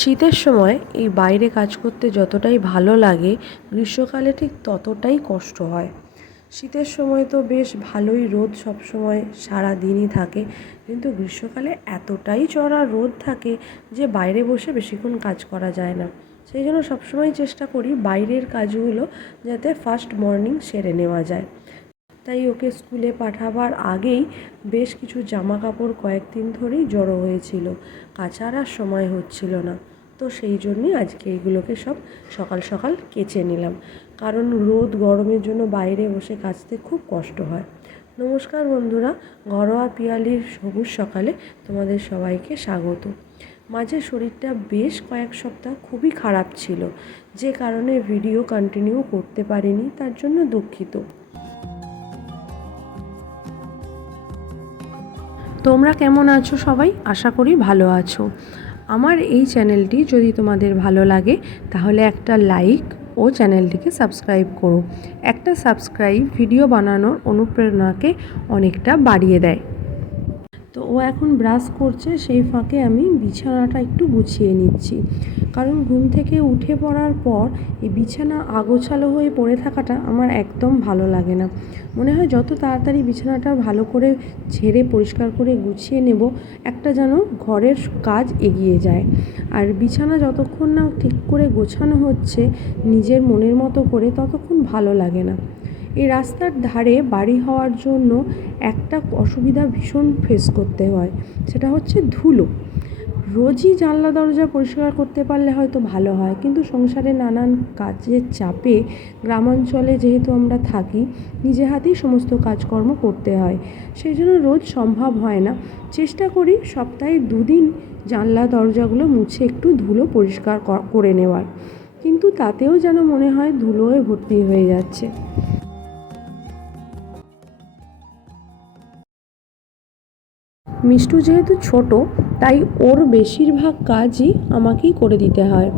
শীতের সময় এই বাইরে কাজ করতে যতটাই ভালো লাগে, গ্রীষ্মকালে ঠিক ততটাই কষ্ট হয়। শীতের সময় তো বেশ ভালোই রোদ সবসময় সারাদিনই থাকে, কিন্তু গ্রীষ্মকালে এতটাই চড়া রোদ থাকে যে বাইরে বসে বেশিক্ষণ কাজ করা যায় না। সেই জন্য সবসময় চেষ্টা করি বাইরের কাজগুলো যাতে ফার্স্ট মর্নিং সেরে নেওয়া যায়। তাই ওকে স্কুলে পাঠাবার আগেই বেশ কিছু জামা কাপড় কয়েকদিন ধরেই জড়ো হয়েছিল, কাচার আর সময় হচ্ছিল না। তো সেই জন্যই আজকে এইগুলোকে সব সকাল সকাল কেচে নিলাম, কারণ রোদ গরমের জন্য বাইরে বসে কাচতে খুব কষ্ট হয়। নমস্কার বন্ধুরা, ঘরোয়া পিয়ালির সবুজ সকালে তোমাদের সবাইকে স্বাগত। মাঝে শরীরটা বেশ কয়েক সপ্তাহ খুবই খারাপ ছিল, যে কারণে ভিডিও কন্টিনিউ করতে পারিনি, তার জন্য দুঃখিত। তোমরা কেমন আছো সবাই? আশা করি ভালো আছো। আমার এই চ্যানেলটি যদি তোমাদের ভালো লাগে তাহলে একটা লাইক ও চ্যানেলটিকে সাবস্ক্রাইব করো। একটা সাবস্ক্রাইব ভিডিও বানানোর অনুপ্রেরণাকে অনেকটা বাড়িয়ে দেয়। তো ও এখন ব্রাশ করছে, সেই ফাঁকে আমি বিছানাটা একটু গুছিয়ে নিচ্ছি, কারণ ঘুম থেকে উঠে পড়ার পর এই বিছানা আগোছালো হয়ে পড়ে থাকাটা আমার একদম ভালো লাগে না। মনে হয় যত তাড়াতাড়ি বিছানাটা ভালো করে ঝেড়ে পরিষ্কার করে গুছিয়ে নেব, একটা যেন ঘরের কাজ এগিয়ে যায়। আর বিছানা যতক্ষণ না ঠিক করে গোছানো হচ্ছে নিজের মনের মতো করে, ততক্ষণ ভালো লাগে না। এই রাস্তার ধারে বাড়ি হওয়ার জন্য একটা অসুবিধা ভীষণ ফেস করতে হয়, সেটা হচ্ছে ধুলো। রোজই জানলা দরজা পরিষ্কার করতে পারলে হয়তো ভালো হয়, কিন্তু সংসারে নানান কাজের চাপে গ্রামাঞ্চলে যেহেতু আমরা থাকি, নিজে হাতেই সমস্ত কাজকর্ম করতে হয়, সেই জন্য রোজ সম্ভব হয় না। চেষ্টা করি সপ্তাহে 2 দিন জানলা দরজাগুলো মুছে একটু ধুলো পরিষ্কার করে নেওয়ার, কিন্তু তাতেও যেন মনে হয় ধুলোয় ভর্তি হয়ে যাচ্ছে। মিষ্টু যেহেতু ছোট, তাই ওর বেশিরভাগ কাজই আমাকেই করে দিতে হয়।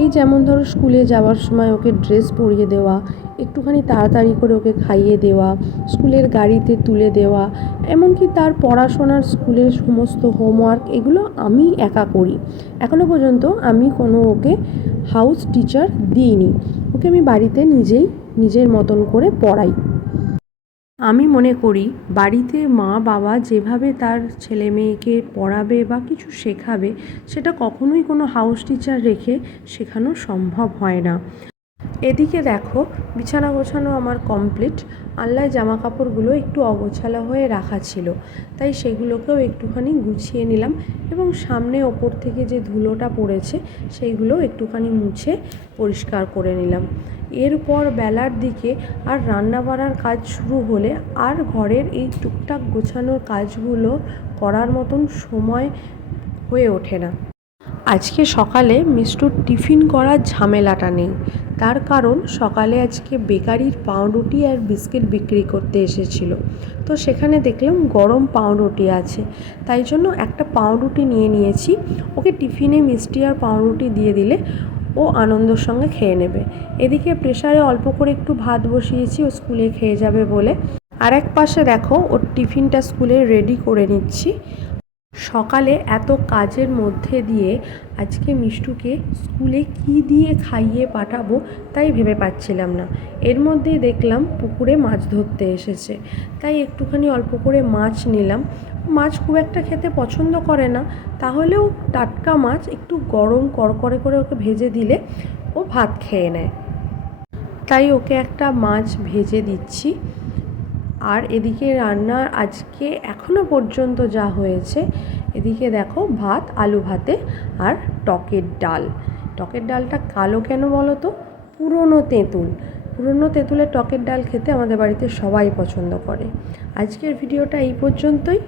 এই যেমন ধরো স্কুলে যাওয়ার সময় ওকে ড্রেস পরিয়ে দেওয়া, একটুখানি তাড়াতাড়ি করে ওকে খাইয়ে দেওয়া, স্কুলের গাড়িতে তুলে দেওয়া, এমনকি তার পড়াশোনার স্কুলের সমস্ত হোমওয়ার্ক, এগুলো আমি একা করি। এখনও পর্যন্ত আমি কোনো ওকে হাউস টিচার দিইনি, ওকে আমি বাড়িতে নিজেই নিজের মতন করে পড়াই। আমি মনে করি বাড়িতে মা বাবা যেভাবে তার ছেলে মেয়েকে পড়াবে বা কিছু শেখাবে, সেটা কখনোই কোনো হাউস টিচার রেখে শেখানো সম্ভব হয় না। এদিকে দেখো, বিছানা গোছানো আমার কমপ্লিট। আলনায় জামা কাপড়গুলো একটু অগোছালো হয়ে রাখা ছিল, তাই সেগুলোকেও একটুখানি গুছিয়ে নিলাম, এবং সামনে ওপর থেকে যে ধুলোটা পড়েছে সেইগুলো একটুখানি মুছে পরিষ্কার করে নিলাম। এরপর বেলার দিকে আর রান্না বাড়ার কাজ শুরু হলে আর ঘরের এই টুকটাক গোছানোর কাজগুলো করার মতন সময় হয়ে ওঠে না। আজকে সকালে মিষ্টুর টিফিন করার ঝামেলাটা নেই, তার কারণ সকালে আজকে বেকারির পাউরুটি আর বিস্কিট বিক্রি করতে এসেছিলো। তো সেখানে দেখলাম গরম পাউরুটি আছে, তাই জন্য একটা পাউরুটি নিয়ে নিয়েছি। ওকে টিফিনে মিষ্টি আর পাউরুটি দিয়ে দিলে ও আনন্দের সঙ্গে খেয়ে নেবে। এদিকে প্রেসারে অল্প করে একটু ভাত বসিয়েছি, ও স্কুলে খেয়ে যাবে বলে। আর এক পাশে দেখো ওর টিফিনটা স্কুলে রেডি করে নিচ্ছি। সকালে এত কাজের মধ্যে দিয়ে আজকে মিষ্টুকে স্কুলে কি দিয়ে খাইয়ে পাঠাবো তাই ভেবে পাচ্ছিলাম না। এর মধ্যেই দেখলাম পুকুরে মাছ ধরতে এসেছে, তাই একটুখানি অল্প করে মাছ নিলাম। মাছ খুব একটা খেতে পছন্দ করে না, তাহলেও টাটকা মাছ একটু গরম করকরে করে ওকে ভেজে দিলে ও ভাত খেয়ে নেয়, তাই ওকে একটা মাছ ভেজে দিচ্ছি। আর এদিকে রান্নার আজকে এখনও পর্যন্ত যা হয়েছে, এদিকে দেখো ভাত, আলু ভাতে আর টকের ডাল। টকের ডালটা কালো কেন বলো তো? পুরনো তেঁতুলের টকের ডাল খেতে আমাদের বাড়িতে সবাই পছন্দ করে। আজকের ভিডিওটা এই পর্যন্তই।